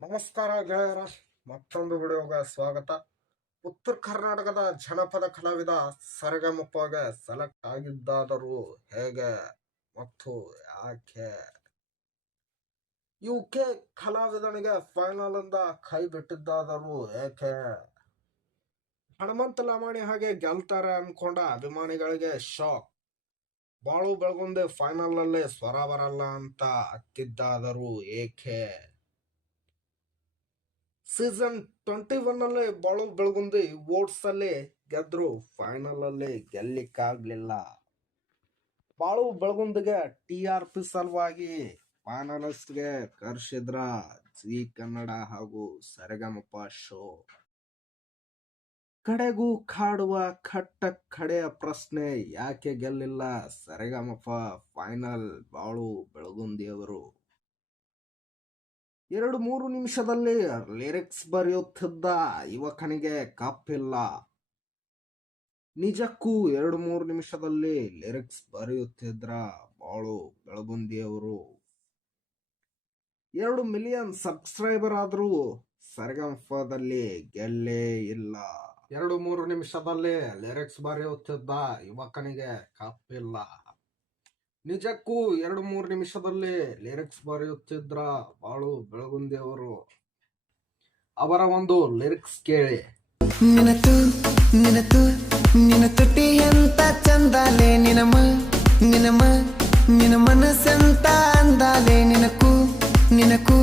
ನಮಸ್ಕಾರ ಗೆಳೆಯರ, ಮತ್ತೊಂದು ವಿಡಿಯೋಗೆ ಸ್ವಾಗತ. ಉತ್ತರ ಕರ್ನಾಟಕದ ಜನಪದ ಕಲಾವಿದ ಸರಿಗಮಪ್ಪಗೆ ಸೆಲೆಕ್ಟ್ ಆಗಿದ್ದಾದರೂ ಹೇಗೆ ಮತ್ತು ಯಾಕೆ? ಯುಕೆ ಕಲಾವಿದನಿಗೆ ಫೈನಲ್ ಇಂದ ಕೈ ಬಿಟ್ಟಿದ್ದಾದರೂ ಏಕೆ? ಹನುಮಂತ ಲಮಾಣಿ ಹಾಗೆ ಗೆಲ್ತಾರೆ ಅನ್ಕೊಂಡ ಅಭಿಮಾನಿಗಳಿಗೆ ಶಾಕ್. ಬಾಳು ಬೆಳಗುಂದೆ ಫೈನಲ್ ಅಲ್ಲಿ ಸ್ವರ ಬರಲ್ಲ ಅಂತ ಅತ್ತಿದ್ದಾದರೂ ಏಕೆ? ಸೀಸನ್ 21 ಅಲ್ಲಿ ಬಾಳು ಬೆಳಗುಂದಿ ವೋಟ್ಸ್ ಅಲ್ಲಿ ಗೆದ್ರು, ಫೈನಲ್ ಅಲ್ಲಿ ಗೆಲ್ಲಿಕ್ಕಾಗ್ಲಿಲ್ಲ. ಬಾಳು ಬೆಳಗುಂದಿಗೆ TRP ಸಲುವಾಗಿ ಫೈನಲಿಸ್ಟ್ಗೆ ಕರ್ಸಿದ್ರ ಜಿ ಕನ್ನಡ ಹಾಗೂ ಸರಿಗಮಪ ಶೋ. ಕಡೆಗೂ ಕಾಡುವ ಕಟ್ಟ ಕಡೆಯ ಪ್ರಶ್ನೆ, ಯಾಕೆ ಗೆಲ್ಲಿಲ್ಲ ಸರಿಗಮಪ ಫೈನಲ್ ಬಾಳು ಬೆಳಗುಂದಿಯವರು? 2-3 ನಿಮಿಷದಲ್ಲಿ ಲಿರಿಕ್ಸ್ ಬರೆಯುತ್ತಿದ್ದ ಯುವಕನಿಗೆ ಕಪ್ಪಿಲ್ಲ. ನಿಜಕ್ಕೂ 2-3 ನಿಮಿಷದಲ್ಲಿ ಲಿರಿಕ್ಸ್ ಬರೆಯುತ್ತಿದ್ರ ಬಾಳು ಬೆಳಗುಂದಿಯವರು? 2 ಮಿಲಿಯನ್ ಸಬ್ಸ್ಕ್ರೈಬರ್ ಆದ್ರೂ ಸರಿಗಮಪದಲ್ಲಿ ಗೆಲ್ಲೇ ಇಲ್ಲ. 2-3 ನಿಮಿಷದಲ್ಲಿ ಲಿರಿಕ್ಸ್ ಬರೆಯುತ್ತಿದ್ದ ಯುವಕನಿಗೆ ಕಪ್ಪಿಲ್ಲ. ನಿಜಕ್ಕೂ 2-3 ನಿಮಿಷದಲ್ಲಿ ಲಿರಿಕ್ಸ್ ಬರೆಯುತ್ತಿದ್ರ ಬಾಳು ಬೆಳಗುಂದಿಯವರು? ಅವರ ಒಂದು ಲಿರಿಕ್ಸ್ ಕೇಳಿ. ನಿನತು ನಿನತು ನಿನ ತುಟಿ ಎಂತ ಚಂದಾಲೆ, ನಿನ ಮನಸ್ಸೆಂತ ಅಂದಾಲೆ, ನಿನಕು ನಿನಕು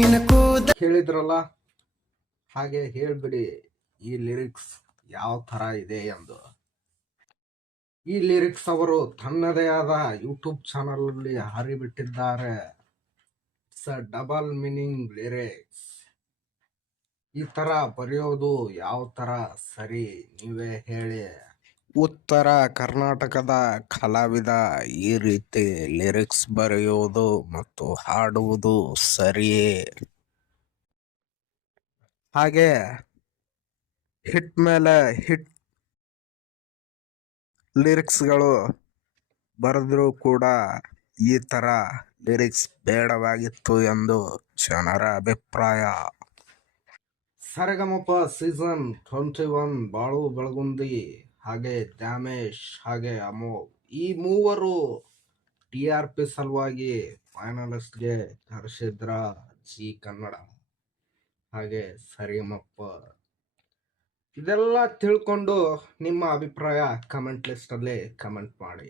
ನಿನಕು. ಹೇಳಿದ್ರಲ್ಲ, ಹಾಗೆ ಹೇಳ್ಬಿಡಿ ಈ ಲಿರಿಕ್ಸ್ ಯಾವ ತರ ಇದೆ ಎಂದು. ಈ ಲಿರಿಕ್ಸ್ ಅವರು ತನ್ನದೇ ಆದ ಯೂಟ್ಯೂಬ್ ಚಾನಲ್ ಅಲ್ಲಿ ಹರಿಬಿಟ್ಟಿದ್ದಾರೆ. It's a double meaning lyrics. ಈ ತರ ಬರೆಯೋದು ಯಾವ ತರ ಸರಿ, ನೀವೇ ಹೇಳಿ. ಉತ್ತರ ಕರ್ನಾಟಕದ ಕಲಾವಿದ ಈ ರೀತಿ ಲಿರಿಕ್ಸ್ ಬರೆಯುವುದು ಮತ್ತು ಹಾಡುವುದು ಸರಿಯೇ? ಹಾಗೆ ಹಿಟ್ ಮೇಲೆ ಹಿಟ್ ಲಿರಿಕ್ಸ್ಗಳು ಬರೆದ್ರೂ ಕೂಡ ಈ ತರ ಲಿರಿಕ್ಸ್ ಬೇಡವಾಗಿತ್ತು ಎಂದು ಜನರ ಅಭಿಪ್ರಾಯ. ಸರಿಗಮಪ ಸೀಸನ್ 21 ಬಾಳು ಬೆಳಗುಂದಿ ಹಾಗೆ ದ್ಯಾಮೇಶ್ ಹಾಗೆ ಅಮೋಘ್, ಈ ಮೂವರು TRP ಸಲುವಾಗಿ ಫೈನಲಿಸ್ಟ್ಗೆ ಕರೆಸಿದ್ರ ಜಿ ಕನ್ನಡ ಹಾಗೆ ಸರಿಗಮಪ. ಇದೆಲ್ಲ ತಿಳ್ಕೊಂಡು ನಿಮ್ಮ ಅಭಿಪ್ರಾಯ ಕಮೆಂಟ್ ಲಿಸ್ಟ್ ಅಲ್ಲಿ ಕಮೆಂಟ್ ಮಾಡಿ.